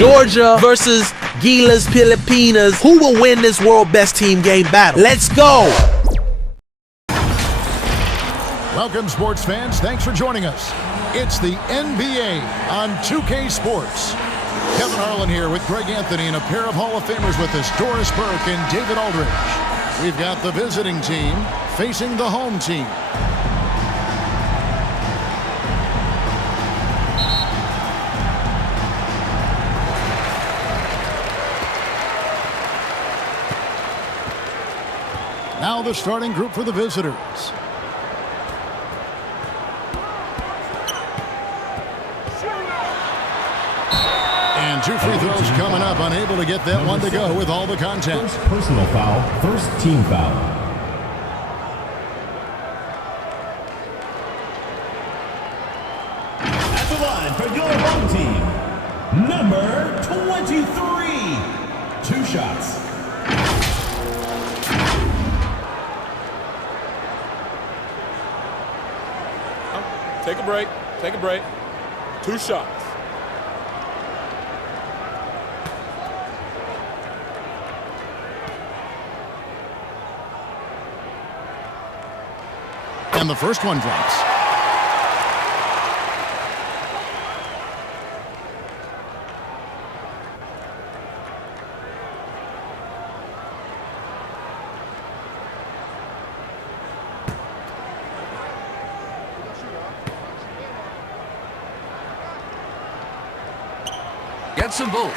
Georgia versus GILAS Pilipinas. Who will win this World Best Team game battle? Let's go! Welcome, sports fans. Thanks for joining us. It's the NBA on 2K Sports. Kevin Harlan here with Greg Anthony and a pair of Hall of Famers with us, Doris Burke and David Aldridge. We've got the visiting team facing the home team. Now the starting group for the visitors. And 2 free throws coming up, unable to get that one to go with all the contact. First personal foul, first team foul. At the line for your home team, number 23. 2 shots. Take a break. Take a break. 2 shots. And the first one drops. Gets them both.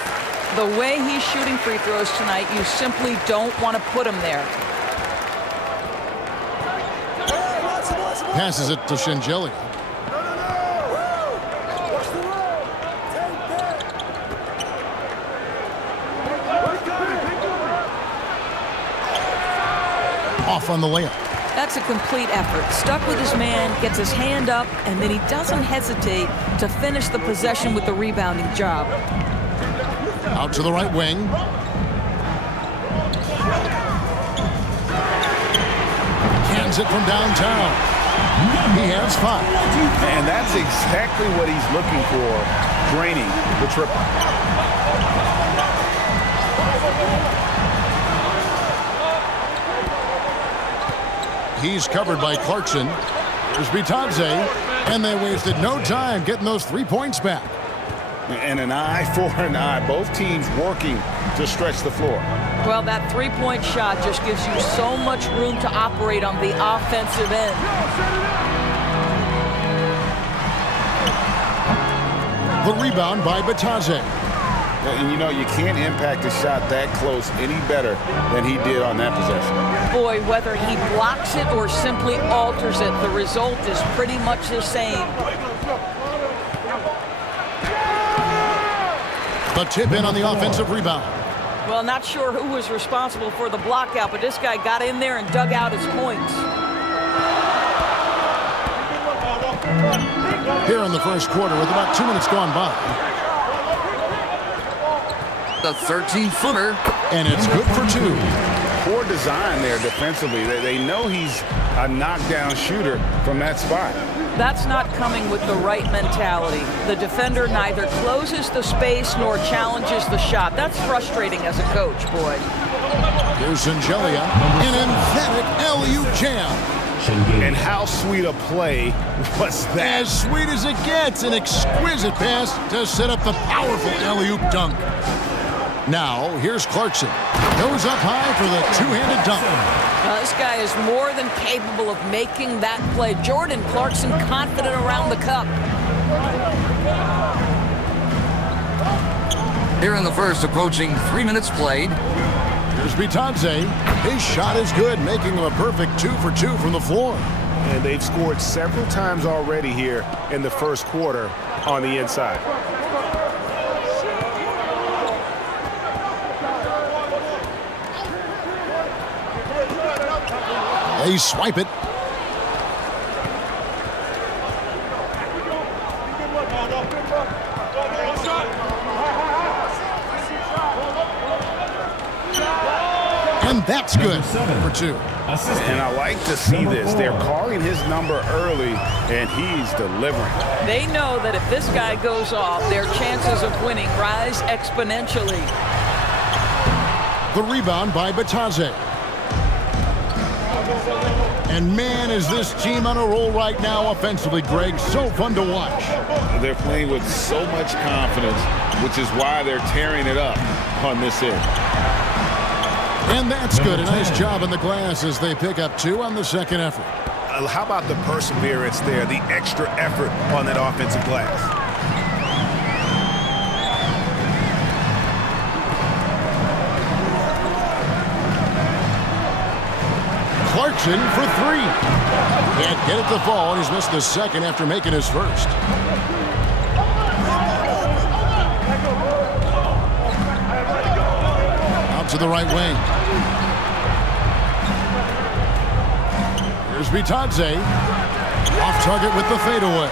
The way he's shooting free throws tonight, you simply don't want to put him there. Passes it to Shengelia. Off on the layup. That's a complete effort. Stuck with his man, gets his hand up, and then he doesn't hesitate to finish the possession with the rebounding job. Out to the right wing. Cans it from downtown. He has 5. And that's exactly what he's looking for, draining the triple. He's covered by Clarkson. There's Bitadze, and they wasted no time getting those 3 points back. And an eye for an eye. Both teams working to stretch the floor. Well, that 3-point shot just gives you so much room to operate on the offensive end. The rebound by Bitadze. And you know, you can't impact a shot that close any better than he did on that possession. Boy, whether he blocks it or simply alters it, the result is pretty much the same. The tip in on the offensive rebound. Well, not sure who was responsible for the block out, but this guy got in there and dug out his points. Here in the first quarter with about 2 minutes gone by. The 13-footer. And it's good for 2. Poor design there defensively. They know he's a knockdown shooter from that spot. That's not coming with the right mentality. The defender neither closes the space nor challenges the shot. That's frustrating as a coach, boy. Here's Angelia, an emphatic alley-oop jam. And how sweet a play was that? As sweet as it gets, an exquisite pass to set up the powerful alley-oop dunk. Now, here's Clarkson. Goes up high for the 2-handed dunk. This guy is more than capable of making that play. Jordan Clarkson confident around the cup. Here in the first, approaching 3 minutes played. Here's Bitadze. His shot is good, making him a perfect 2 for 2 from the floor. And they've scored several times already here in the first quarter on the inside. They swipe it. And that's good for 2. assistant. And I like to see this. They're calling his number early, and he's delivering. They know that if this guy goes off, their chances of winning rise exponentially. The rebound by Batadze. And man, is this team on a roll right now offensively, Greg. So fun to watch. They're playing with so much confidence, which is why they're tearing it up on this end. And that's good. A nice job in the glass as they pick up 2 on the second effort. How about the perseverance there, the extra effort on that offensive glass? Clarkson for 3. Can't get it to fall, and he's missed the second after making his first. Out to the right wing. Here's Batadze. Off target with the fadeaway.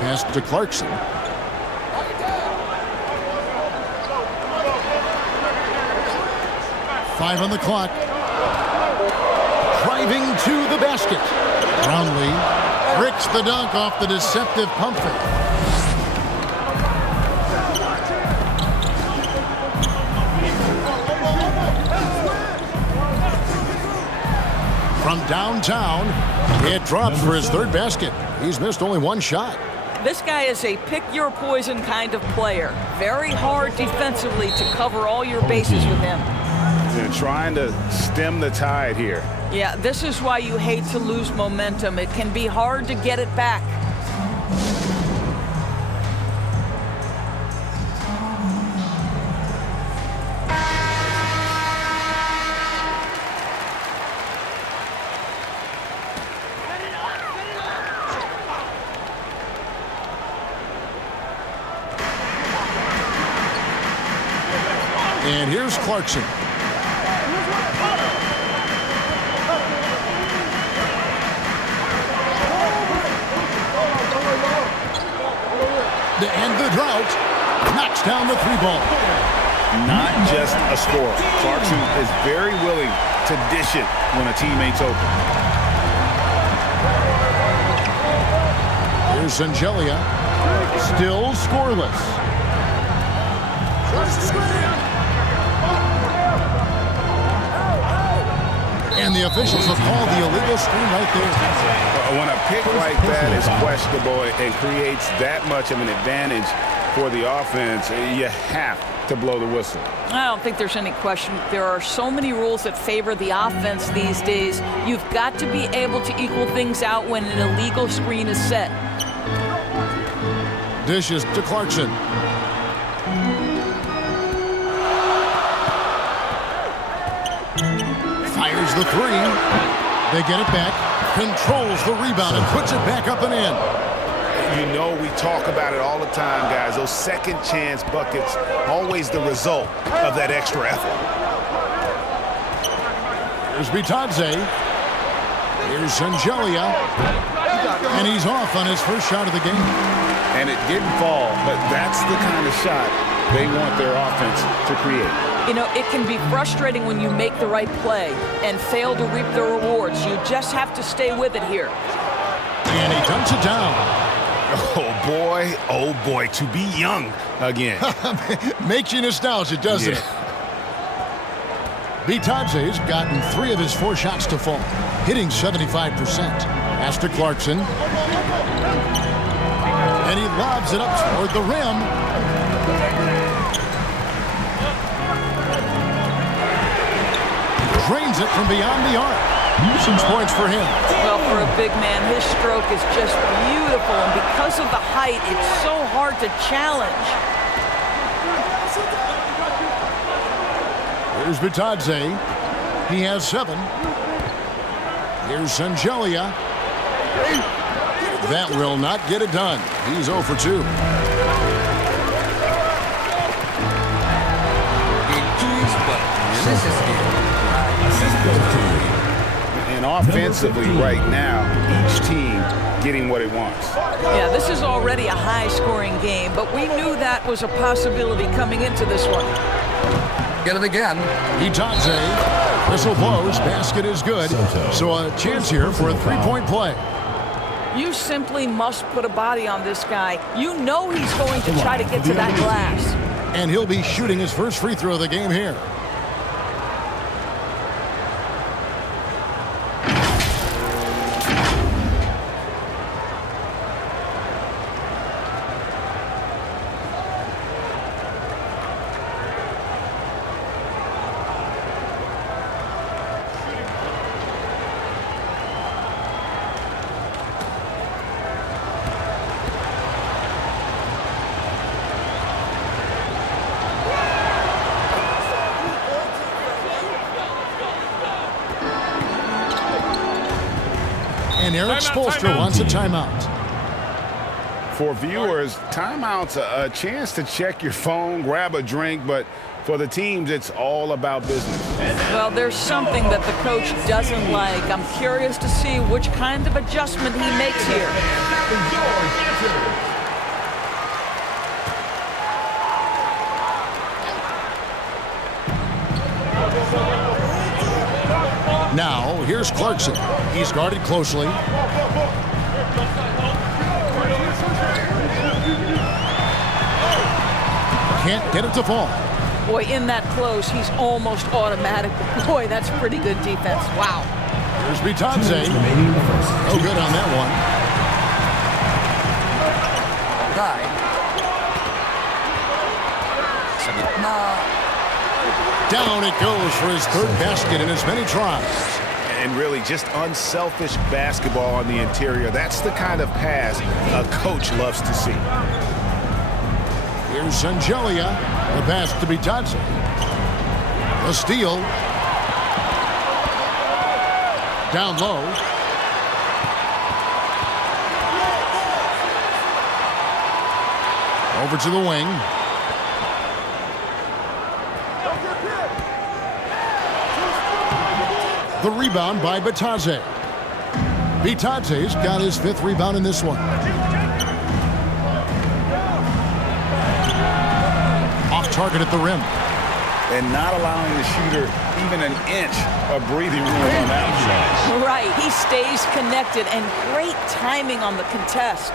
Pass to Clarkson. Five on the clock. Driving to the basket. Brownlee bricks the dunk off the deceptive pump fake. From downtown, it drops for his third basket. He's missed only 1 shot. This guy is a pick-your-poison kind of player. Very hard defensively to cover all your bases with him. They're trying to stem the tide here. Yeah, this is why you hate to lose momentum. It can be hard to get it back. And here's Clarkson. To end the drought, knocks down the 3-ball. Not just a scorer. Clarkson is very willing to dish it when a teammate's open. Here's Angelia. Still scoreless. And the officials have called the illegal screen right there. When a pick like that is questionable and creates that much of an advantage for the offense, you have to blow the whistle. I don't think there's any question. There are so many rules that favor the offense these days. You've got to be able to equal things out when an illegal screen is set. Dishes to Clarkson. Fires the 3. They get it back. Controls the rebound and puts it back up and in. You know we talk about it all the time, guys. Those second chance buckets, always the result of that extra effort. Here's Batadze. Here's Angelia. And he's off on his first shot of the game. And it didn't fall, but that's the kind of shot they want their offense to create. You know, it can be frustrating when you make the right play and fail to reap the rewards. You just have to stay with it here. And he dunks it down. Oh boy, to be young again. Makes you nostalgic, doesn't it? Batadze's gotten 3 of his 4 shots to fall, hitting 75%. Pass to Clarkson. And he lobs it up toward the rim. Drains it from beyond the arc. 6 points for him. Well, for a big man, his stroke is just beautiful, and because of the height, it's so hard to challenge. Here's Batadze. He has 7. Here's Angelia. That will not get it done. He's 0 for 2. Big twos, but this is good. And offensively right now, each team getting what it wants. Yeah, this is already a high-scoring game, but we knew that was a possibility coming into this one. Get it again. Itadze, whistle blows, basket is good. So a chance here for a three-point play. You simply must put a body on this guy. You know he's going to try to get to that glass. And he'll be shooting his first free throw of the game here. And Eric Spoelstra wants a timeout. For viewers, timeout's a chance to check your phone, grab a drink, but for the teams, it's all about business. Well, there's something that the coach doesn't like. I'm curious to see which kind of adjustment he makes here. Now, here's Clarkson. He's guarded closely. Can't get it to fall. Boy, in that close, he's almost automatic. Boy, that's pretty good defense. Wow. Here's Itadze. No good on that one. Kai. Down it goes for his third basket in as many tries. And really just unselfish basketball on the interior. That's the kind of pass a coach loves to see. Here's Angelia. The pass to Itadze. The steal. Down low. Over to the wing. The rebound by Itadze. Itadze's got his fifth rebound in this one. Off target at the rim. And not allowing the shooter even an inch of breathing room on that shot. Right, he stays connected, and great timing on the contest.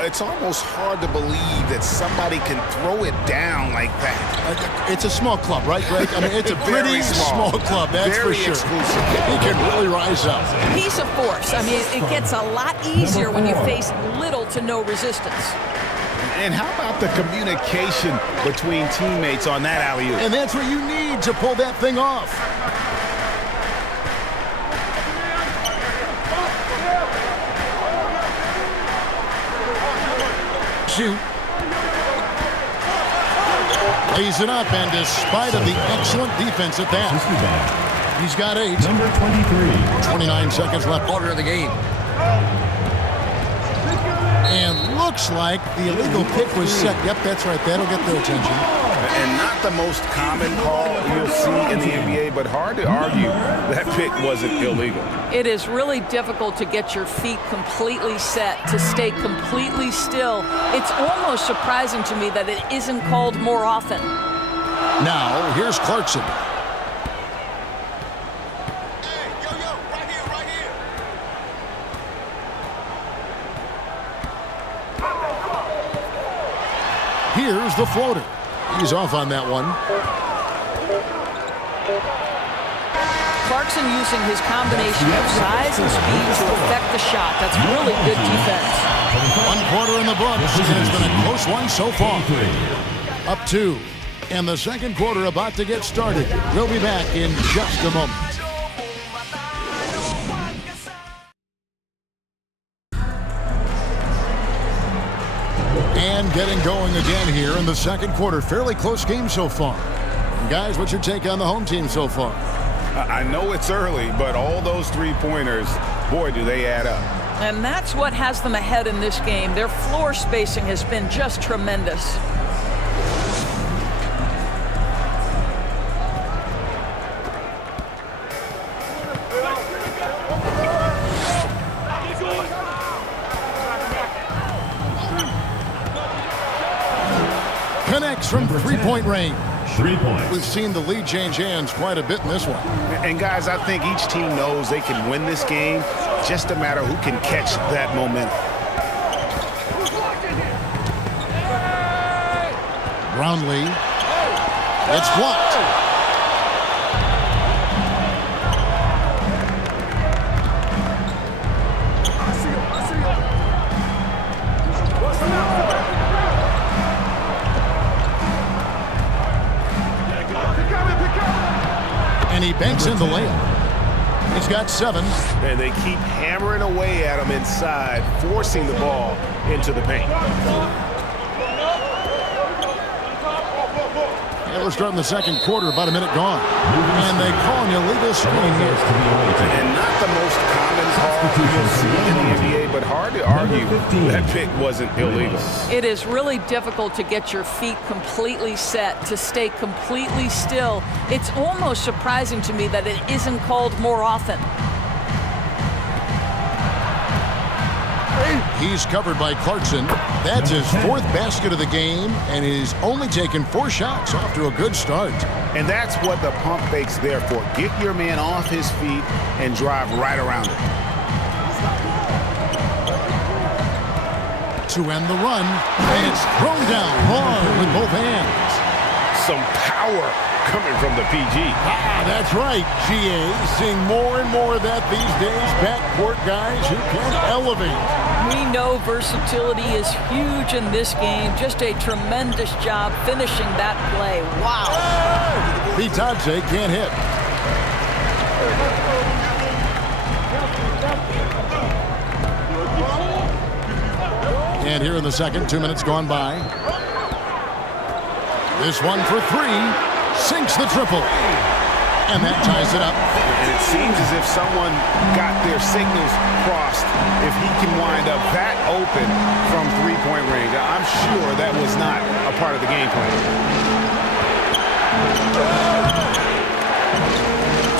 It's almost hard to believe that somebody can throw it down like that. It's a small club, right, Greg? I mean, it's a pretty Very small club, that's for Very sure. exclusive. He can really rise up. He's a force. I mean, it gets a lot easier when you face little to no resistance. And how about the communication between teammates on that alley-oop? And that's what you need to pull that thing off. Shoot. Lays it up, and despite of the excellent defense at that, he's got 8. Number 23. 29 seconds left. Order of the game. And looks like the illegal pick was set. Yep, that's right. That'll get their attention. And not the most common call you'll see in the NBA, but hard to argue that pick wasn't illegal. It is really difficult to get your feet completely set, to stay completely still. It's almost surprising to me that it isn't called more often. Now, here's Clarkson. Here's the floater. He's off on that one. Clarkson using his combination of size and speed to affect the shot. That's really good defense. 1 quarter in the books, and it's been a close one so far. Up 2. And the second quarter about to get started. We'll be back in just a moment. And getting going again here in the second quarter. Fairly close game so far. Guys, what's your take on the home team so far? I know it's early, but all those three-pointers, boy, do they add up. And that's what has them ahead in this game. Their floor spacing has been just tremendous. It's from three-point range. 3 points. We've seen the lead change hands quite a bit in this one. And guys, I think each team knows they can win this game. Just a matter who can catch that momentum. Brownlee. It's blocked. And he banks in the layup. He's got 7. And they keep hammering away at him inside, forcing the ball into the paint. Yeah, we're starting the second quarter, about a minute gone. And they call an illegal screen here. And not the most common call you'll see in the NBA, but hard to argue that pick wasn't illegal. It is really difficult to get your feet completely set, to stay completely still. It's almost surprising to me that it isn't called more often. He's covered by Clarkson. That's his 4th basket of the game, and he's only taken 4 shots. Off to a good start. And that's what the pump fake's there for. Get your man off his feet and drive right around it. To end the run, and it's thrown down hard with both hands. Some power coming from the PG. That's right, GA. Seeing more and more of that these days. Backcourt guys who can elevate. We know versatility is huge in this game. Just a tremendous job finishing that play. Wow. Vitadze can't hit. And here in the second, 2 minutes gone by. This one for 3. Sinks the triple. And that ties it up. And it seems as if someone got their signals crossed. If he can wind up that open from three-point range, I'm sure that was not a part of the game plan.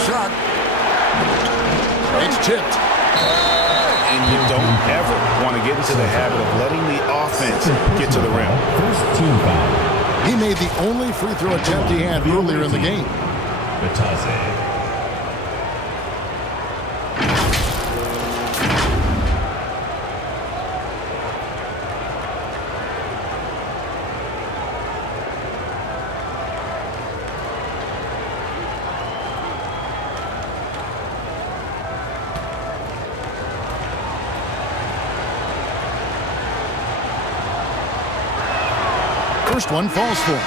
Shot. It's tipped. And you don't ever want to get into the habit of letting the offense get to the rim. First team foul. He made the only free throw attempt he had earlier in the game. Vitadze. First one falls for him.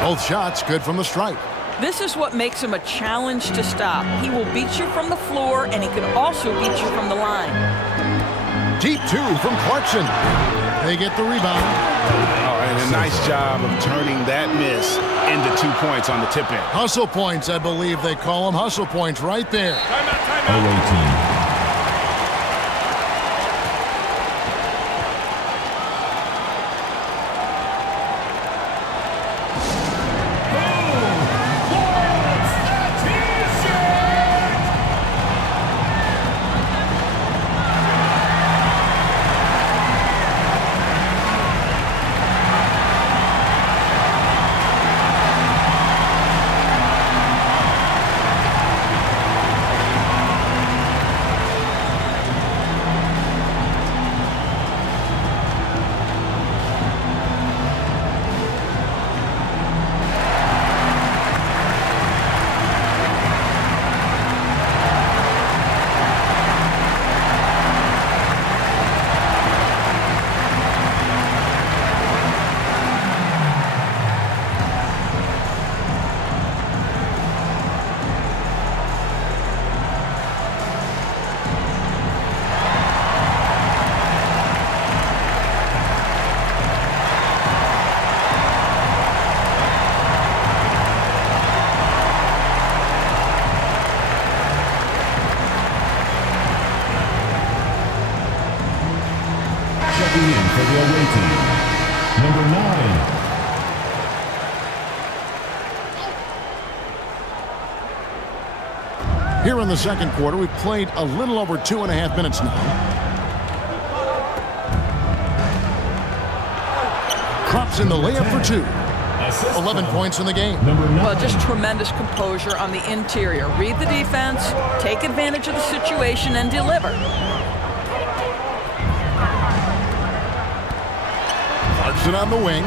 Both shots good from the stripe. This is what makes him a challenge to stop. He will beat you from the floor, and he can also beat you from the line. Deep 2 from Clarkson. They get the rebound. Oh, and a nice job of turning that miss into 2 points on the tip in. Hustle points, I believe they call them. Hustle points right there. Away team. Here in the second quarter, we've played a little over 2.5 minutes now. Drops in the layup for 2. 11 points in the game. Well, just tremendous composure on the interior. Read the defense, take advantage of the situation, and deliver. Clarkson on the wing.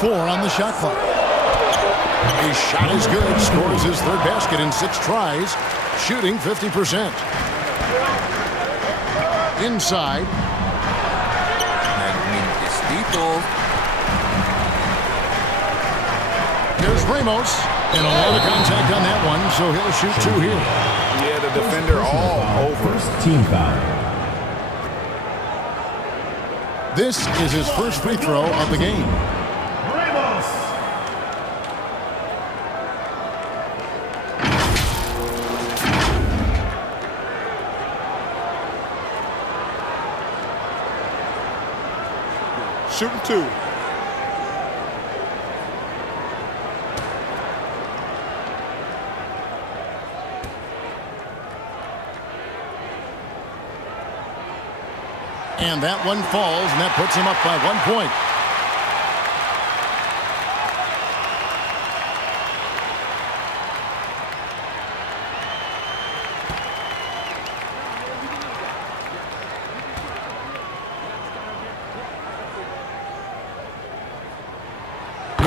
Four on the shot clock. His shot is good. Scores his third basket in 6 tries. Shooting 50%. Inside. Here's Ramos. And a lot of contact on that one, so he'll shoot 2 here. Yeah, the defender all over. First team foul. This is his first free throw of the game. Shooting 2. And that one falls, and that puts him up by 1 point.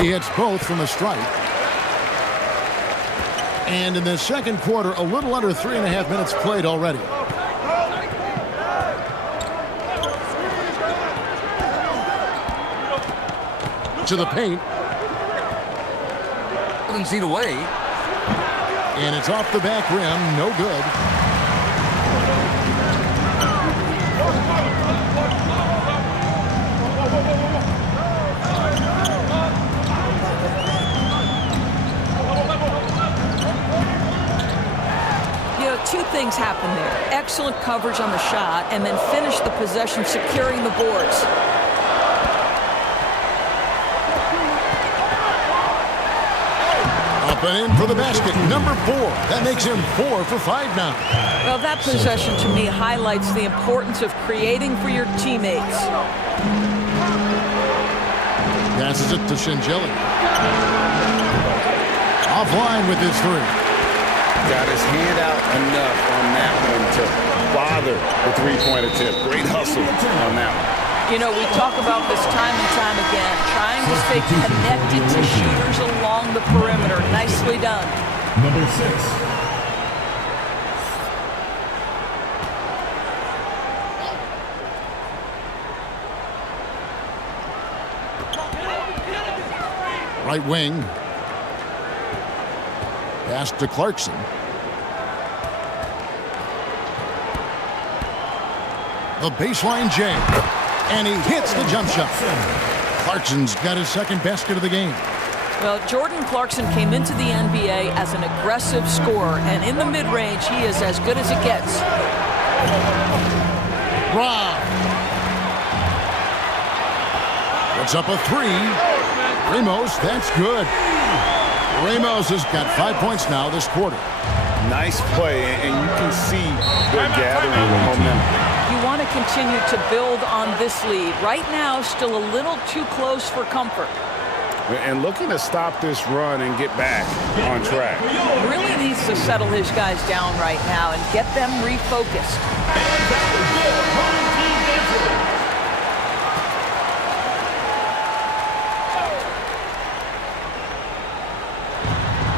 He hits both from the stripe. And in the second quarter, a little under 3.5 minutes played already. To the paint. Doesn't see the way. And it's off the back rim. No good. Two things happen there. Excellent coverage on the shot, and then finish the possession securing the boards. Up and in for the basket. Number 4. That makes him 4 for 5 now. Well, that possession to me highlights the importance of creating for your teammates. Passes it to Shingelli. Offline with his 3. Got his hand out enough on that one to bother the three-point attempt. Great hustle on that one. You know, we talk about this time and time again, trying to stay connected to shooters along the perimeter. Nicely done. Number 6. Right wing. Pass to Clarkson. The baseline jam. And he hits the jump shot. Clarkson's got his second basket of the game. Well, Jordan Clarkson came into the NBA as an aggressive scorer, and in the mid-range, he is as good as it gets. Rob. Puts up a 3. Ramos, that's good. Ramos has got 5 points now this quarter. Nice play, and you can see they're gathering momentum. You want to continue to build on this lead. Right now, still a little too close for comfort. And looking to stop this run and get back on track. Really needs to settle his guys down right now and get them refocused.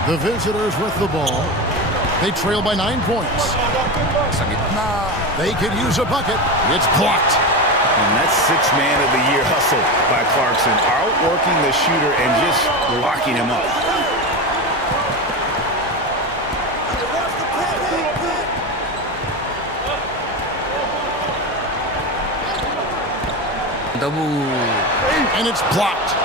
The visitors with the ball. They trail by 9 points. They could use a bucket. It's blocked. And that's 6th man of the year hustle by Clarkson. Outworking the shooter and just locking him up. And it's blocked.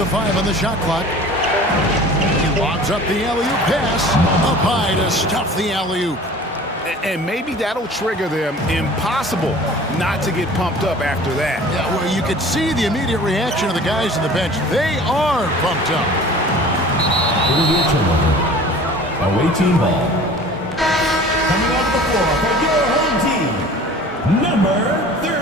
to 5 on the shot clock. He lobs up the alley-oop pass. Up high to stuff the alley-oop. And maybe that'll trigger them. Impossible not to get pumped up after that. Yeah, well, you could see the immediate reaction of the guys on the bench. They are pumped up. It'll be a turnover. Away team ball. Coming off the floor for your home team, number 34.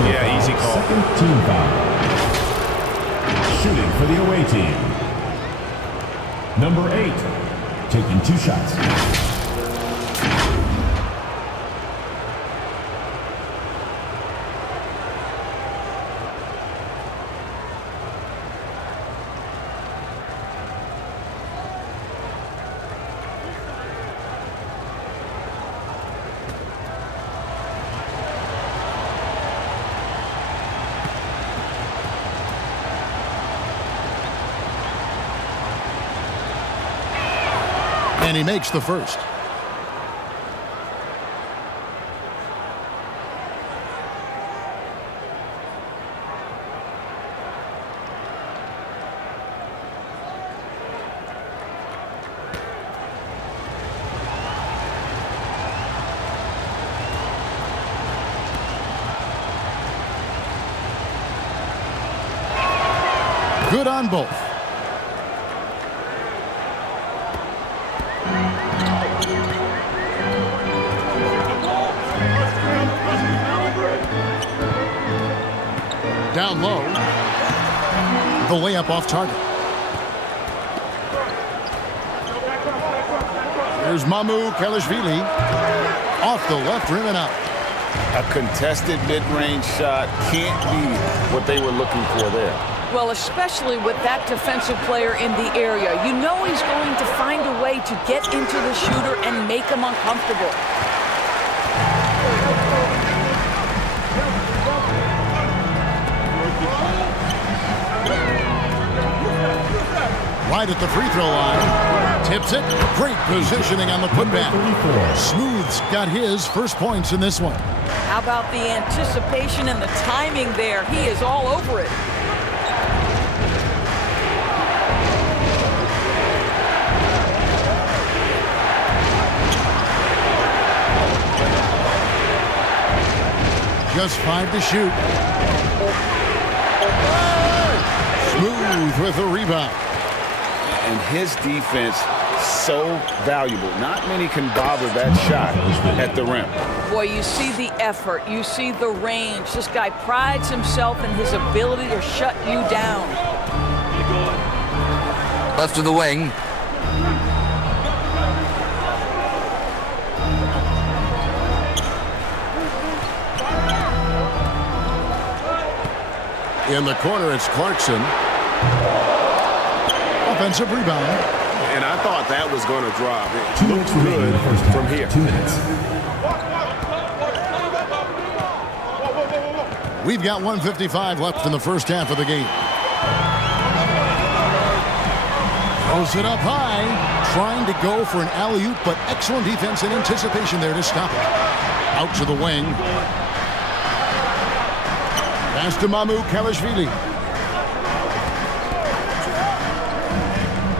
Yeah, easy call. Second team foul. Shooting for the away team, number 8, taking 2 shots. And he makes the first. Good on both. Down low. The layup off target. Here's Mamu Kelishvili. Off the left rim and out. A contested mid-range shot can't be what they were looking for there. Well, especially with that defensive player in the area. You know he's going to find a way to get into the shooter and make him uncomfortable. Right at the free throw line. Tips it. Great positioning on the putback. Smooth's got his first points in this one. How about the anticipation and the timing there? He is all over it. Just 5 to shoot. Smooth with the rebound. And his defense so valuable. Not many can bother that shot at the rim. Boy, you see the effort. You see the range. This guy prides himself in his ability to shut you down. Left to the wing. In the corner, it's Clarkson. Offensive rebound. And I thought that was going to drop. It 2 looked minutes remaining in the first half. from here. 2 minutes. We've got 1:55 left in the first half of the game. Throws it up high. Trying to go for an alley-oop, but excellent defense and anticipation there to stop it. Out to the wing. Pass to Mamu Kelishvili.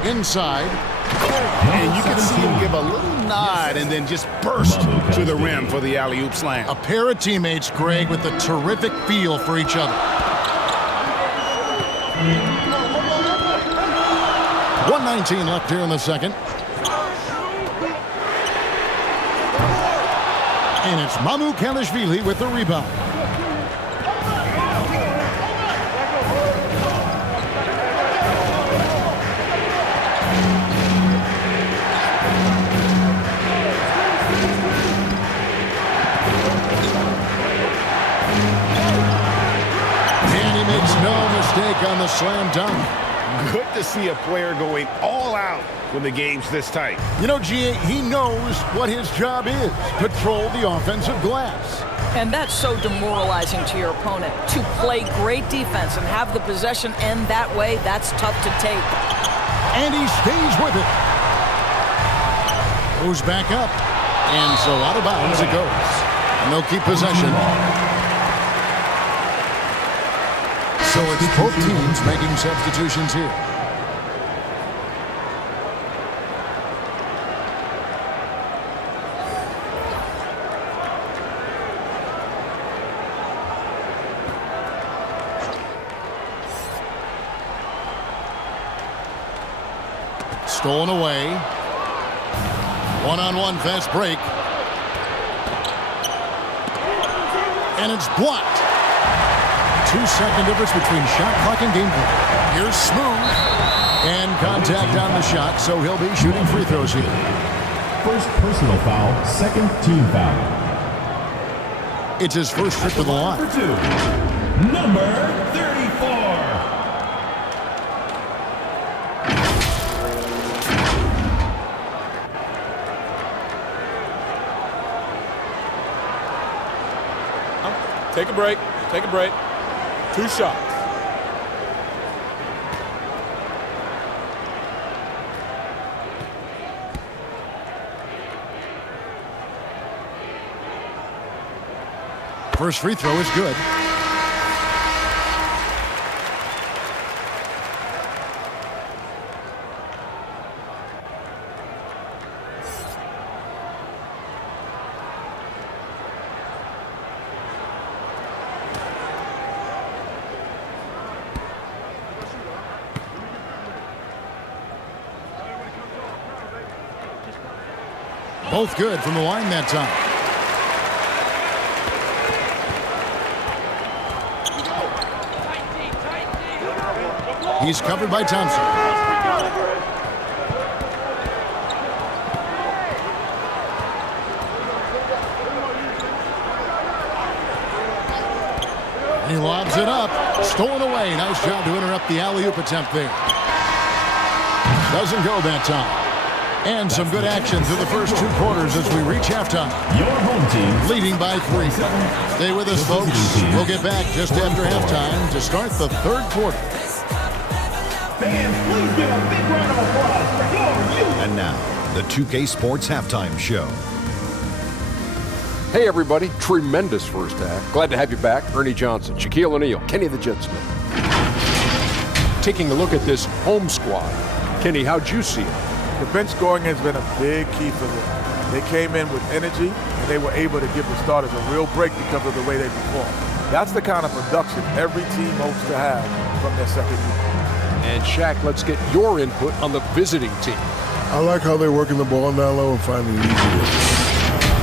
Inside. And you can see him give a little nod and then just burst to the rim for the alley-oop slam. A pair of teammates, Greg, with a terrific feel for each other. 1:19 left here in the second. And it's Mamu Kelishvili with the rebound. On the slam dunk. Good to see a player going all out when the game's this tight. You know, G.A., he knows what his job is. Patrol the offensive glass. And that's so demoralizing to your opponent. To play great defense and have the possession end that way, that's tough to take. And he stays with it. Goes back up. And so out of bounds it goes. And they'll keep possession. So it's both teams making substitutions here. Stolen away. One-on-one fast break. And it's blocked. 2-second difference between shot clock and game clock. Here's Smooth. And contact on the shot, so he'll be shooting free throws here. First personal foul, second team foul. It's his first trip to the line. For two, number 34. Take a break. Take a break. 2 shots. First free throw is good. Both good from the line that time. He's covered by Thompson. He lobs it up. Stolen away. Nice job to interrupt the alley-oop attempt there. Doesn't go that time. And some good action through the first 2 quarters as we reach halftime. Your home team leading by 3. Stay with us, folks. We'll get back just after halftime to start the 3rd quarter. fans, please give a big round of applause for your youth. And now, the 2K Sports Halftime Show. Hey everybody, tremendous first half. Glad to have you back. Ernie Johnson, Shaquille O'Neal, Kenny the Jet Smith. Taking a look at this home squad. Kenny, how'd you see it? The bench scoring has been a big key for them. They came in with energy, and they were able to give the starters a real break because of the way they performed. That's the kind of production every team hopes to have from their second unit. And Shaq, let's get your input on the visiting team. I like how they're working the ball down low and finding it easier.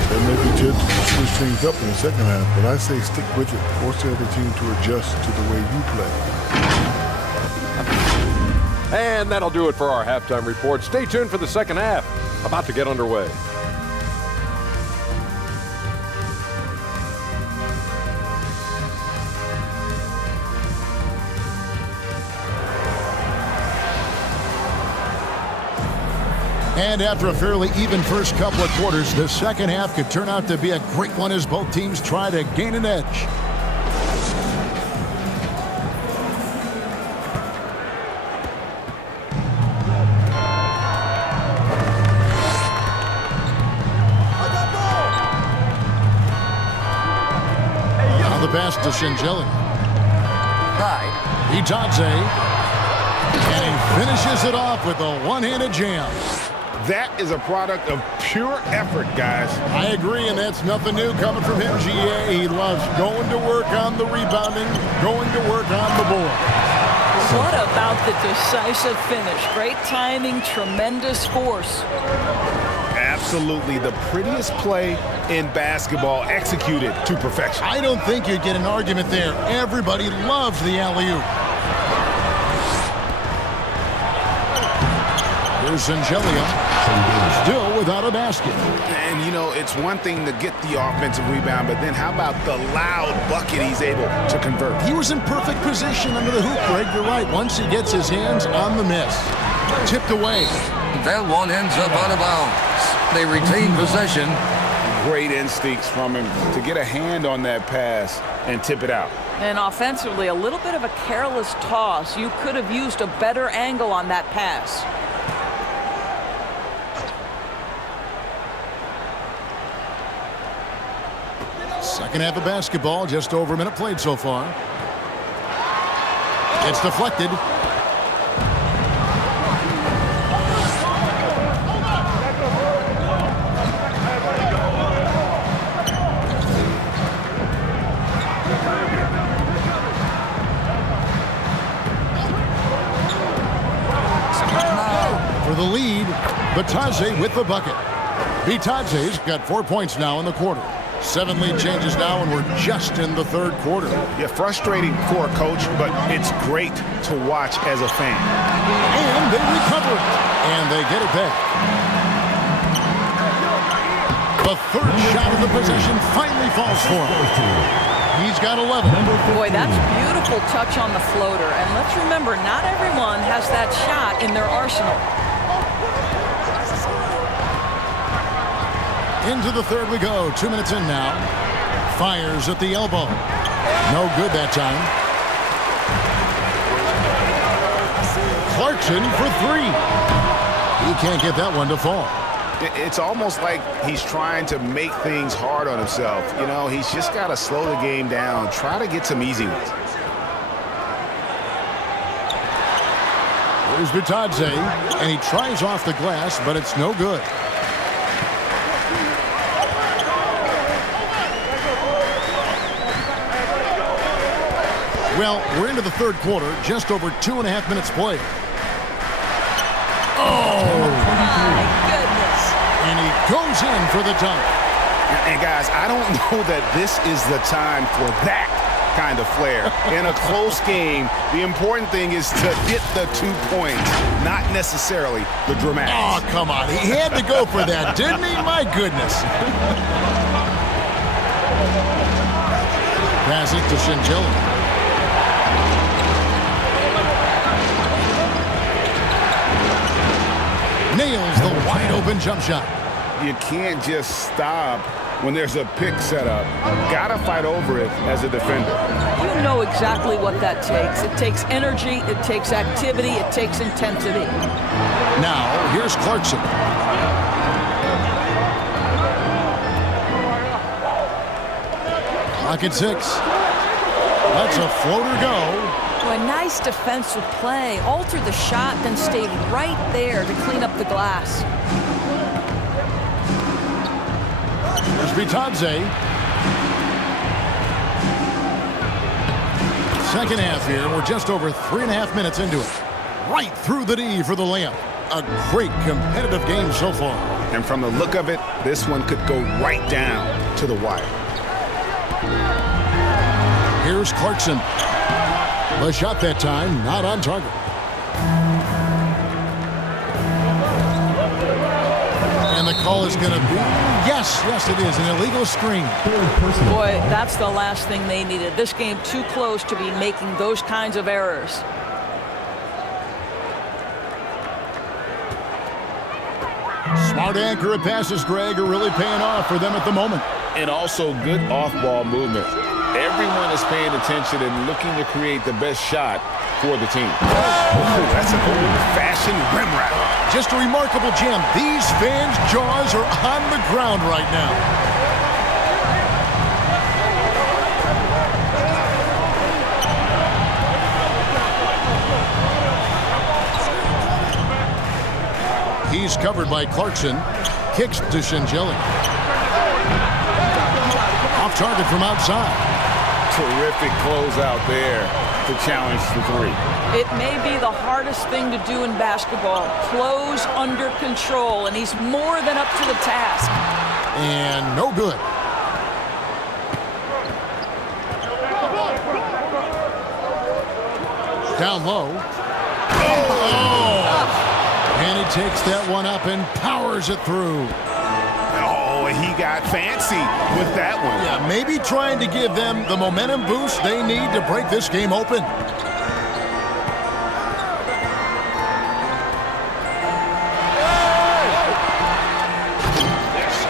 They may be tempted to switch things up in the second half, but I say stick with it. Force the other team to adjust to the way you play. And that'll do it for our halftime report. Stay tuned for the second half. About to get underway. And after a fairly even first couple of quarters, the second half could turn out to be a great one as both teams try to gain an edge. Now the pass to Shinjelli. Itadze. And he finishes it off with a one-handed jam. That is a product of pure effort, guys. I agree, and that's nothing new coming from him, GA. He loves going to work on the rebounding, going to work on the board. What about the decisive finish? Great timing, tremendous force. Absolutely the prettiest play in basketball, executed to perfection. I don't think you'd get an argument there. Everybody loves the alley-oop. Here's Angelia. Still without a basket. And, you know, it's one thing to get the offensive rebound, but then how about the loud bucket he's able to convert? He was in perfect position under the hoop, Greg. You're right. Once he gets his hands on the miss. Tipped away. That one ends up out of bounds. They retain possession. great instincts from him to get a hand on that pass and tip it out. And offensively, a little bit of a careless toss. You could have used a better angle on that pass. Second half of basketball, just over a minute played so far. It's deflected. For the lead, Bitadze with the bucket. Bitadze's got 4 points now in the quarter. 7 lead changes now, and we're just in the third quarter. Yeah, frustrating for a coach, but it's great to watch as a fan. And they recover it, and they get it back. The third shot of the possession finally falls for him. He's got 11. Boy, that's beautiful touch on the floater. And let's remember, not everyone has that shot in their arsenal. Into the third we go. 2 minutes in now. Fires at the elbow. No good that time. Clarkson for 3. He can't get that one to fall. It's almost like he's trying to make things hard on himself. You know, he's just got to slow the game down, try to get some easy ones. Here's Bitadze, and he tries off the glass, but it's no good. Well, we're into the third quarter, just over 2.5 minutes played. Oh! And he goes in for the dunk. And guys, I don't know that this is the time for that kind of flair. In a close game, the important thing is to get the 2 points, not necessarily the dramatics. Oh, come on. He had to go for that, didn't he? My goodness. Pass it to Shinjilla. Nails the wide-open jump shot. You can't just stop when there's a pick set up. Gotta fight over it as a defender. You know exactly what that takes. It takes energy, it takes activity, it takes intensity. Now, here's Clarkson. Clock at 6. Let's a floater go. A nice defensive play. Altered the shot, then stayed right there to clean up the glass. Here's Bitadze. Second half here. We're just over 3.5 minutes into it. Right through the D for the layup. A great competitive game so far. And from the look of it, this one could go right down to the wire. Here's Clarkson. The shot that time, not on target. And the call is going to be, yes, it is, an illegal screen. Boy, that's the last thing they needed. This game too close to be making those kinds of errors. Smart accurate passes, Greg, are really paying off for them at the moment. And also good off-ball movement. Everyone is paying attention and looking to create the best shot for the team. Oh, that's an old-fashioned rim wrap. Just a remarkable jam. These fans' jaws are on the ground right now. He's covered by Clarkson. Kicks to Shinjilla. Off target from outside. Terrific closeout there to challenge the 3. It may be the hardest thing to do in basketball. Close under control, and he's more than up to the task. And no good. Down low. Oh! And he takes that one up and powers it through. Oh, he got fancy with that one. Yeah, maybe trying to give them the momentum boost they need to break this game open.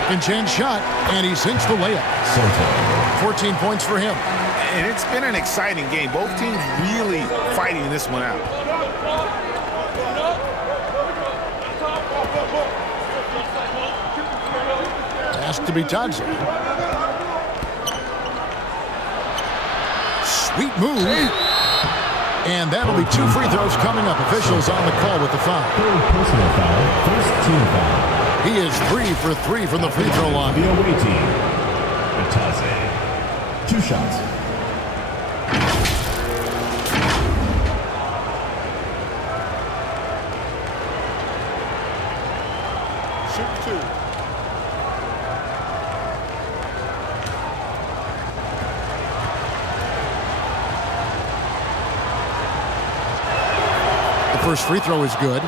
Second chance shot, and he sinks the layup. 14 points for him. And it's been an exciting game. Both teams really fighting this one out. Pass to Bitadze. Sweet move. And that'll be 2 free throws coming up. Officials on the call with the foul. Personal foul, first team foul. He is 3 for 3 from the free throw line. The away team. Bitadze. 2 shots. Shoot 2. The first free throw is good.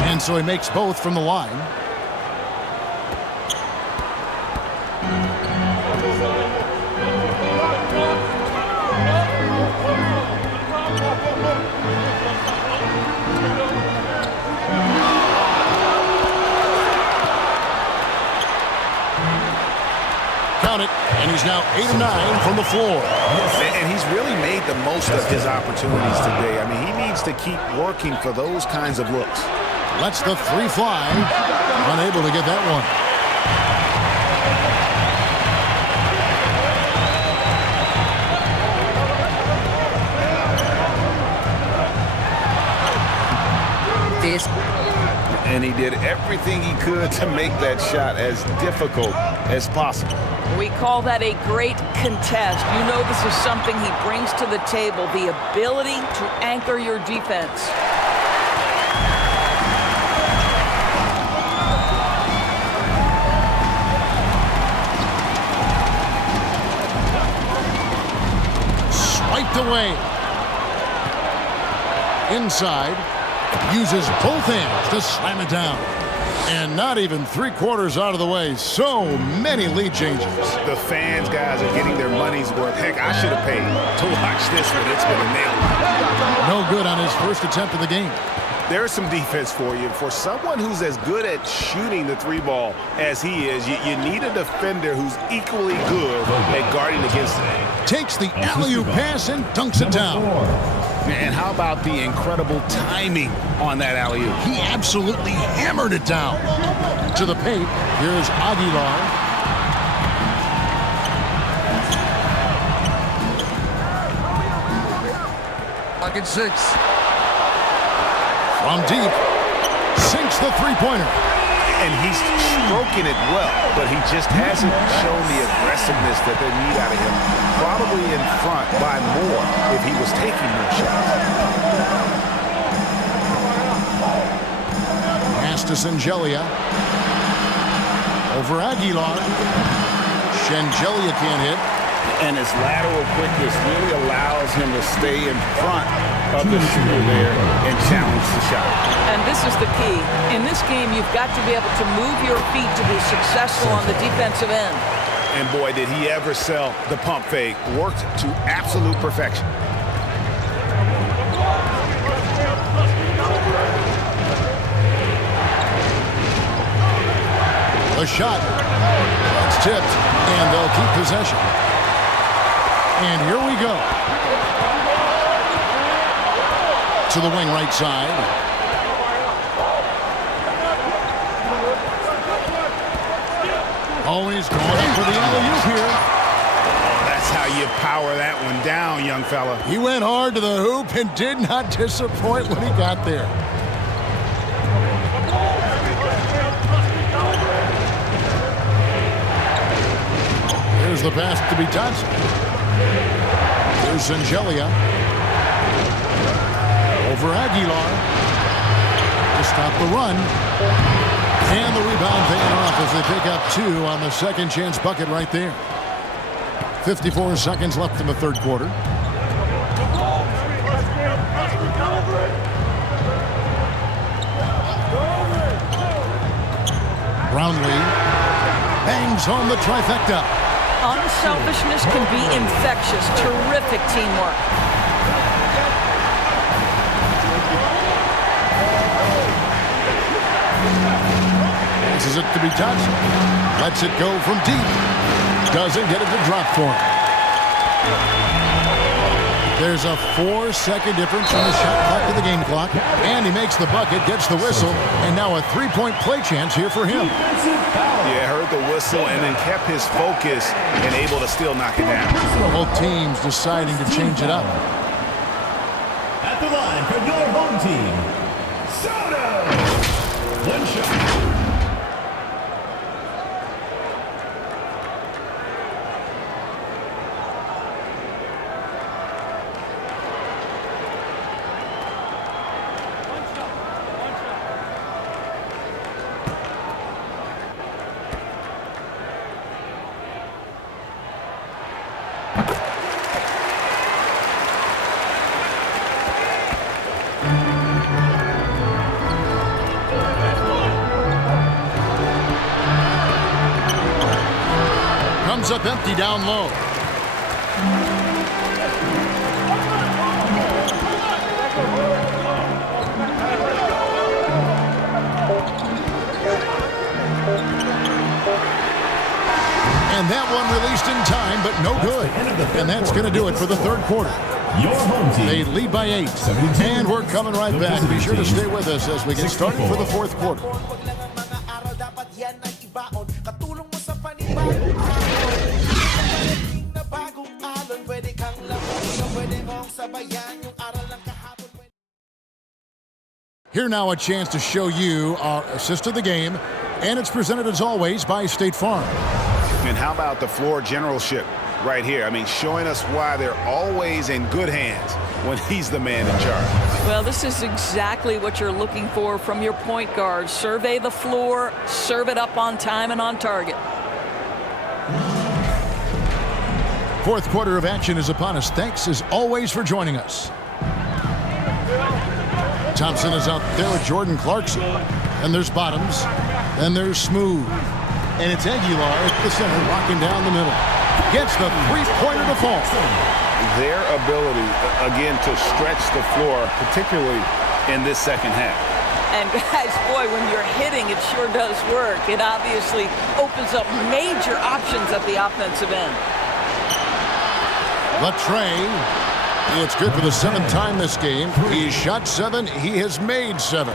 And so he makes both from the line. Count it, and he's now 8 of 9 from the floor. And he's really made the most of his opportunities today. I mean, he needs to keep working for those kinds of looks. Lets the 3 fly. Unable to get that one. And he did everything he could to make that shot as difficult as possible. We call that a great contest. You know this is something he brings to the table, the ability to anchor your defense. Swiped away. Inside. Uses both hands to slam it down. And not even 3/4 out of the way. So many lead changes. The fans, guys, are getting their money's worth. Heck, I should have paid to watch this one. It's been a nail. No good on his first attempt of the game. There's some defense for you. For someone who's as good at shooting the 3-ball as he is, you need a defender who's equally good at guarding against it. Takes the alley-oop pass and dunks it down. And how about the incredible timing on that alley-oop? He absolutely hammered it down. To the paint, here's Aguilar. Pocket 6. From deep, sinks the 3-pointer. And he's stroking it well, but he just hasn't shown the aggressiveness that they need out of him. Probably in front by more if he was taking more shots. Pass to Shengelia. Over Aguilar. Shengelia can't hit. And his lateral quickness really allows him to stay in front of the shooter there and challenge the shot. And this is the key. In this game, you've got to be able to move your feet to be successful on the defensive end. And boy, did he ever sell the pump fake. Worked to absolute perfection. The shot. It's tipped, and they'll keep possession. And here we go. To the wing right side. Always going up for the alley-oop here. That's how you power that one down, young fella. He went hard to the hoop and did not disappoint when he got there. Here's the pass to Bitadze. Here's Shengelia. Over Aguilar. To stop the run. And the rebound paying off as they pick up 2 on the second chance bucket right there. 54 seconds left in the third quarter. Brownlee bangs home the trifecta. Unselfishness can be infectious. Terrific teamwork. Passes it to be touched. Lets it go from deep. Doesn't get it to drop for him. There's a 4-second difference from the shot clock to the game clock. And he makes the bucket, gets the whistle, and now a 3-point play chance here for him. Yeah, heard the whistle and then kept his focus and able to still knock it down. Both teams deciding to change it up. At the line for your home team, Sotto. One shot. Comes up empty down low. And that one released in time, but no good. And that's going to do it for the third quarter. Your home team. They lead by 8. And we're coming right back. Be sure to stay with us as we get started for the fourth quarter. Here now a chance to show you our assist of the game, and it's presented as always by State Farm. And how about the floor generalship right here? I mean, showing us why they're always in good hands when he's the man in charge. Well, this is exactly what you're looking for from your point guard. Survey the floor, serve it up on time and on target. Fourth quarter of action is upon us. Thanks as always for joining us. Thompson is out there with Jordan Clarkson. And there's Bottoms. And there's Smooth. And it's Aguilar at the center, rocking down the middle. Gets the three-pointer to fall. Their ability, again, to stretch the floor, particularly in this second half. And guys, boy, when you're hitting, it sure does work. It obviously opens up major options at the offensive end. Latrey. It's good for the 7th time this game. He's shot 7. He has made 7.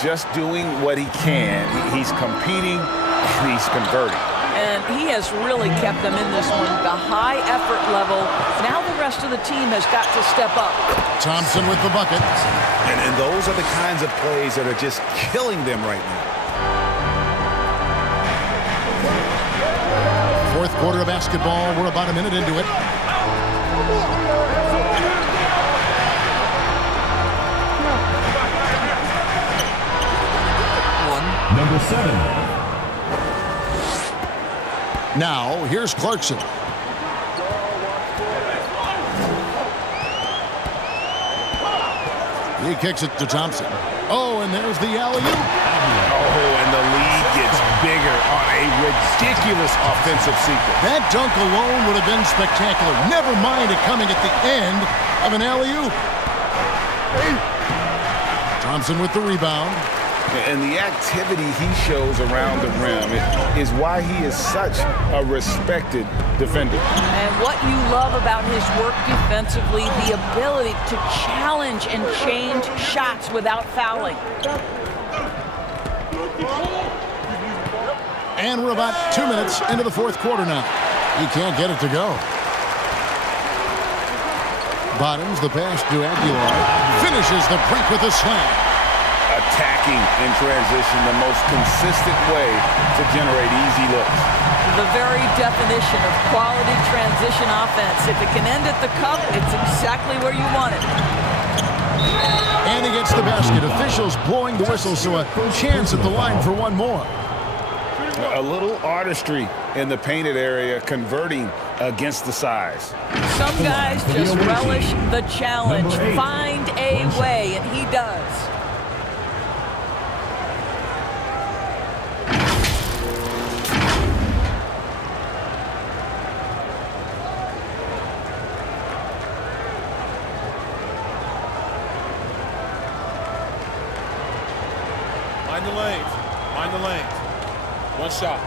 Just doing what he can. He's competing and he's converting. And he has really kept them in this one. The high effort level. Now the rest of the team has got to step up. Thompson with the bucket. And those are the kinds of plays that are just killing them right now. Fourth quarter of basketball. We're about a minute into it. Number 7. Now, here's Clarkson. He kicks it to Thompson. Oh, and there's the alley-oop. Oh, and the lead gets bigger on a ridiculous offensive sequence. That dunk alone would have been spectacular. Never mind it coming at the end of an alley-oop. Thompson with the rebound. And the activity he shows around the rim is why he is such a respected defender. And what you love about his work defensively, the ability to challenge and change shots without fouling. And we're about 2 minutes into the fourth quarter now. He can't get it to go. Bottoms, the pass to Aguilar. Finishes the break with a slam. Attacking in transition, the most consistent way to generate easy looks. The very definition of quality transition offense. If it can end at the cup, it's exactly where you want it. And he gets the basket. Officials blowing the whistle, so a chance at the line for one more. A little artistry in the painted area, converting against the size. Some guys just relish the challenge. Find a way, and he does. Mind the lanes. Mind the lanes. One shot.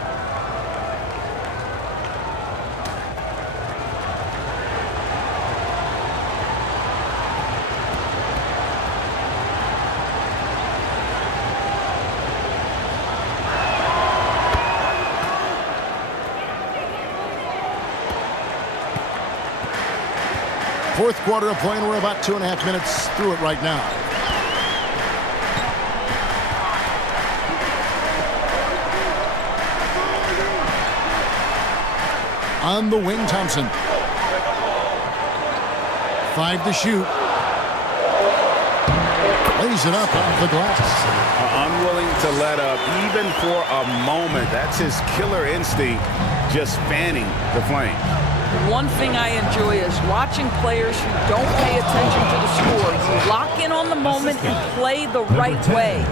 Fourth quarter of play, and we're about 2.5 minutes through it right now. On the wing, Thompson. 5 to shoot. Lays it up off the glass. Unwilling to let up even for a moment. That's his killer instinct, just fanning the flame. One thing I enjoy is watching players who don't pay attention to the score. You lock in on the moment and play the right way.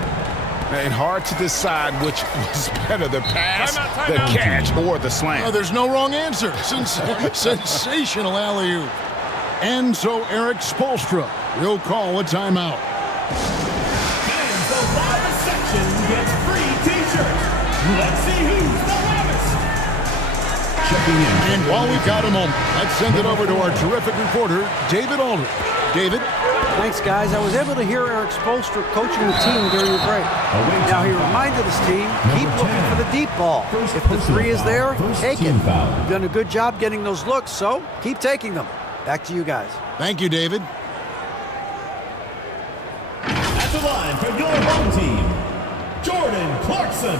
And hard to decide which was better, the pass, the catch, or the slam. Oh, there's no wrong answer. Sensational alley-oop. And so Eric Spoelstra will call a timeout. And the loudest section gets free T-shirts. Let's see who's the loudest. Checking in. And while we've got a moment, let's send it over to our terrific reporter, David Aldridge. David? Thanks, guys. I was able to hear Eric Spoelstra coaching the team during the break. Now, he reminded his team, keep looking for the deep ball. If the three is there, take it. You've done a good job getting those looks, so keep taking them. Back to you guys. Thank you, David. At the line for your home team, Jordan Clarkson.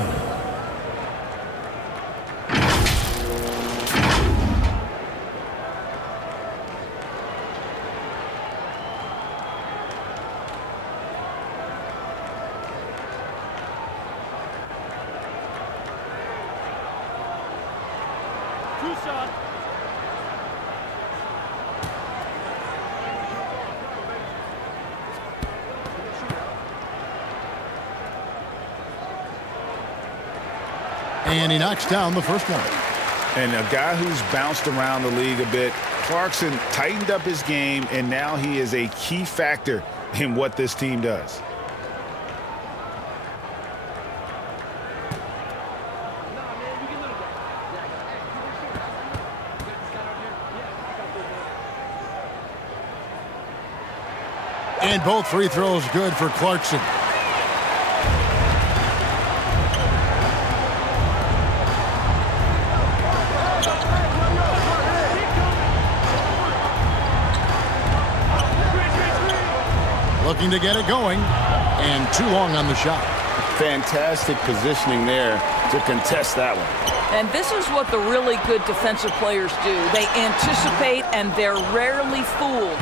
And he knocks down the first one. And a guy who's bounced around the league a bit, Clarkson tightened up his game, and now he is a key factor in what this team does. And both free throws good for Clarkson. Looking to get it going, and too long on the shot. Fantastic positioning there to contest that one. And this is what the really good defensive players do. They anticipate, and they're rarely fooled.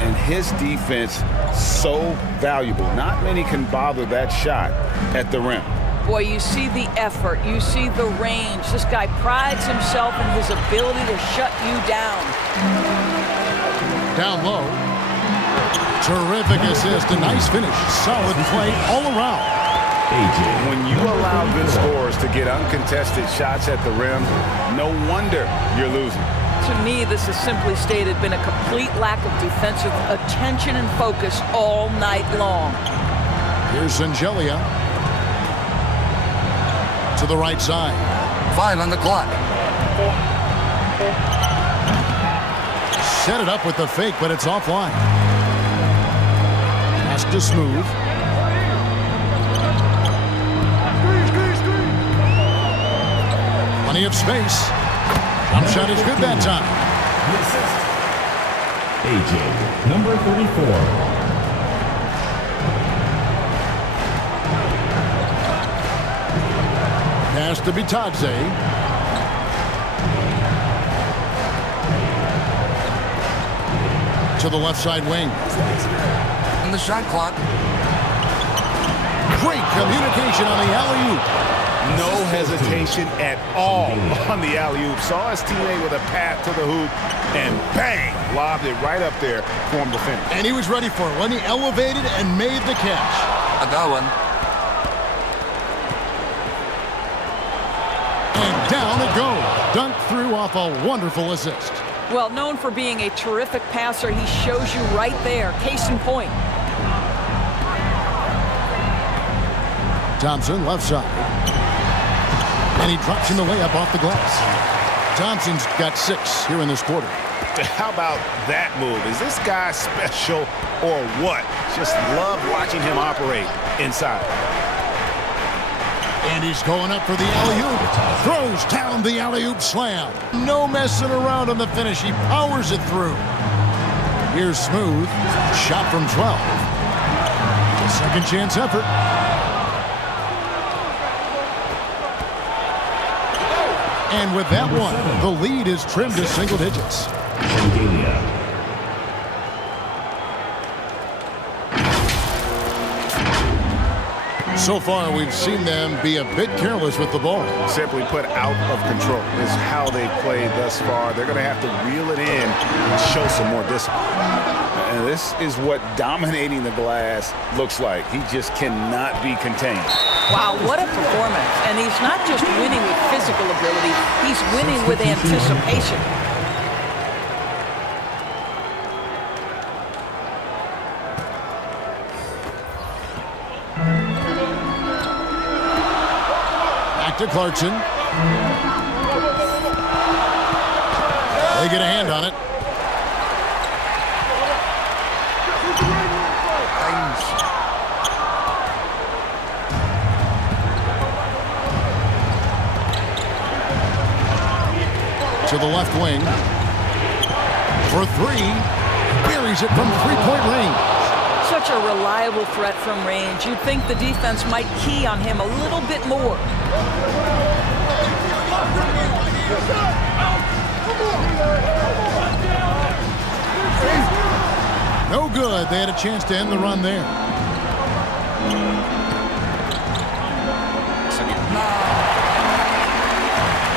And his defense, so valuable. Not many can bother that shot at the rim. Boy, you see the effort. You see the range. This guy prides himself in his ability to shut you down. Down low. Terrific assist. A nice finish. Solid play all around. When you allow good scorers to get uncontested shots at the rim, no wonder you're losing. To me, this has simply stated been a complete lack of defensive attention and focus all night long. Here's Angelia. To the right side. 5 on the clock. Set it up with the fake, but it's offline. Pass to Smooth. Plenty of space. Jump shot is good that time. The assist. AJ, number 34. Pass to Bitadze. To the left side wing. On the shot clock. Great communication on the alley-oop. No hesitation at all on the alley-oop. Saw his teammate with a path to the hoop, and bang, lobbed it right up there for him to finish. And he was ready for it when he elevated and made the catch. I got one. And down it goes. Dunked through off a wonderful assist. Well, known for being a terrific passer, he shows you right there. Case in point. Thompson, left side. And he drops in the layup off the glass. Thompson's got 6 here in this quarter. How about that move? Is this guy special or what? Just love watching him operate inside. And he's going up for the alley-oop. Throws down the alley-oop slam. No messing around on the finish. He powers it through. Here's Smooth. Shot from 12. A second chance effort. And with that one, the lead is trimmed to single digits. So far, we've seen them be a bit careless with the ball. Simply put, out of control is how they played thus far. They're going to have to reel it in and show some more discipline. And this is what dominating the glass looks like. He just cannot be contained. Wow, what a performance. And he's not just winning with physical ability, he's winning with anticipation. Back to Clarkson. They get a hand on it. To the left wing. For 3. Buries it from 3-point range. Such a reliable threat from range. You'd think the defense might key on him a little bit more. No good. They had a chance to end the run there.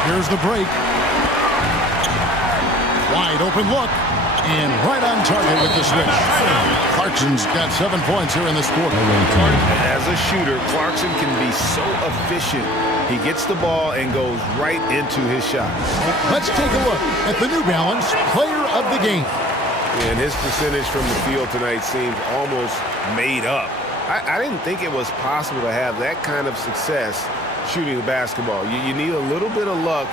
Here's the break. Wide open look. And right on target with the switch. Clarkson's got 7 points here in this quarter. As a shooter, Clarkson can be so efficient. He gets the ball and goes right into his shot. Let's take a look at the New Balance Player of the Game. And his percentage from the field tonight seems almost made up. I didn't think it was possible to have that kind of success shooting the basketball. You need a little bit of luck,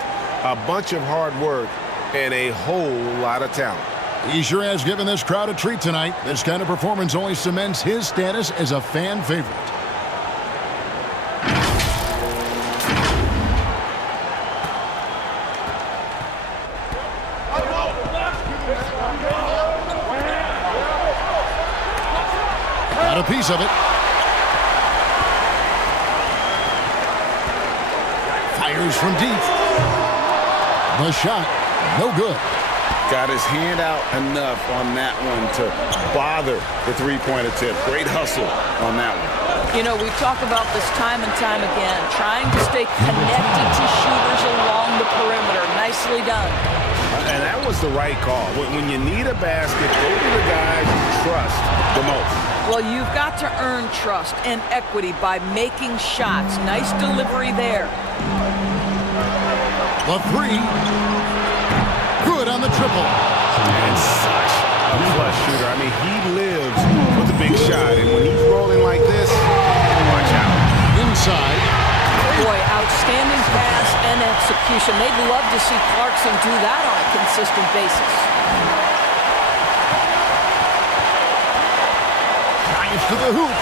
a bunch of hard work, and a whole lot of talent. He sure has given this crowd a treat tonight. This kind of performance only cements his status as a fan favorite. Got a piece of it. Fires from deep. The shot, no good. Got his hand out enough on that one to bother the three-point attempt. Great hustle on that one. You know, we talk about this time and time again, trying to stay connected to shooters along the perimeter. Nicely done. And that was the right call. When you need a basket, go to the guys you trust the most. Well, you've got to earn trust and equity by making shots. Nice delivery there. The 3. Good on the triple. And such a flush shooter. I mean, he lives with a big shot. And when he's rolling like this, watch out. Inside. Boy, outstanding pass and execution. They'd love to see Clarkson do that on a consistent basis. Drives to the hoop.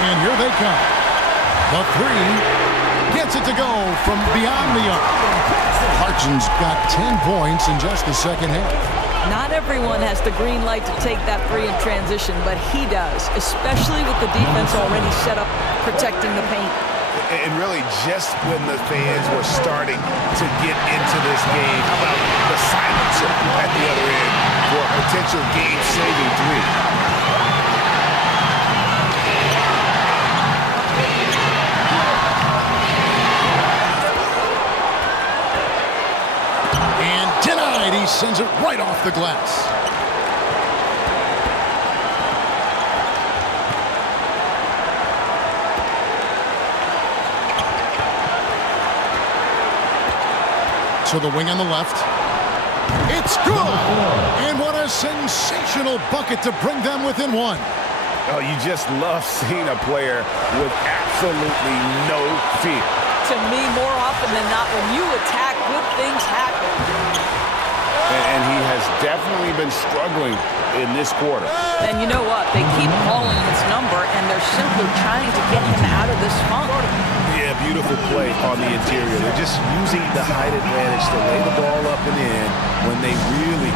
And here they come. The 3. Gets it to go from beyond the arc. Clarkson's got 10 points in just the second half. Not everyone has the green light to take that 3 in transition, but he does, especially with the defense already set up protecting the paint. And really, just when the fans were starting to get into this game, how about the silencer at the other end for a potential game-saving 3? He sends it right off the glass. To the wing on the left. It's good! And what a sensational bucket to bring them within 1. Oh, you just love seeing a player with absolutely no fear. To me, more often than not, when you attack, good things happen. And he has definitely been struggling in this quarter. And you know what? They keep calling his number, and they're simply trying to get him out of this funk. Yeah, beautiful play on the interior. They're just using the height advantage to lay the ball up and in when they really...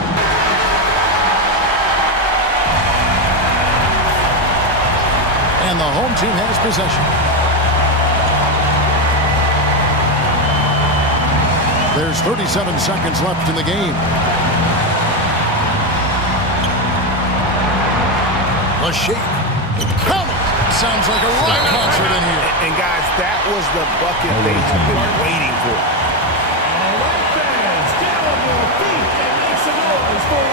And the home team has possession. There's 37 seconds left in the game. The shake. Count it. Sounds like a rock concert in here. And guys, that was the bucket they have been waiting for. All right, fans, get on your feet and make some noise for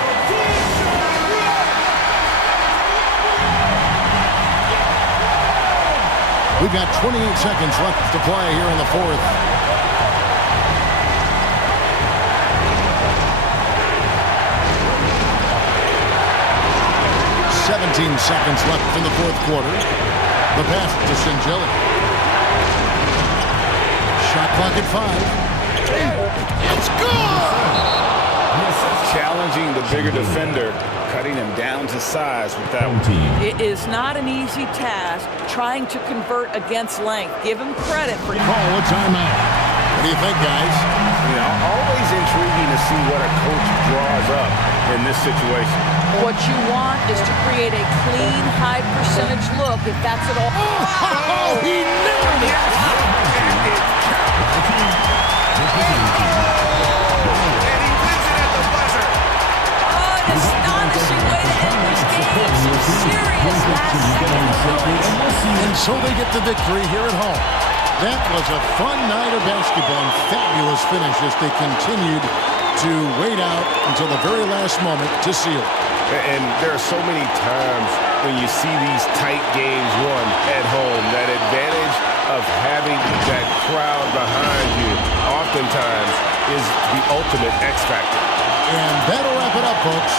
We've got 28 seconds left to play here in the fourth. Seconds left in the fourth quarter. The pass to Singeli. Shot clock at 5. It's good! Challenging the bigger defender, cutting him down to size with that one. It is not an easy task trying to convert against length. Give him credit for... Call a timeout. What do you think, guys? You know, always intriguing to see what a coach draws up in this situation. What you want is to create a clean, high-percentage look, if that's at all. Oh, he nailed it! And it he wins it at the buzzer. Oh, an astonishing way to end this game. Some serious last-second performance. And so they get the victory here at home. That was a fun night of basketball and fabulous finish as they continued to wait out until the very last moment to seal it. And there are so many times when you see these tight games won at home, that advantage of having that crowd behind you oftentimes is the ultimate X factor. And that'll wrap it up, folks.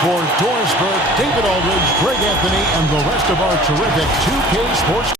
For Doris Burke, David Aldridge, Greg Anthony, and the rest of our terrific 2K Sports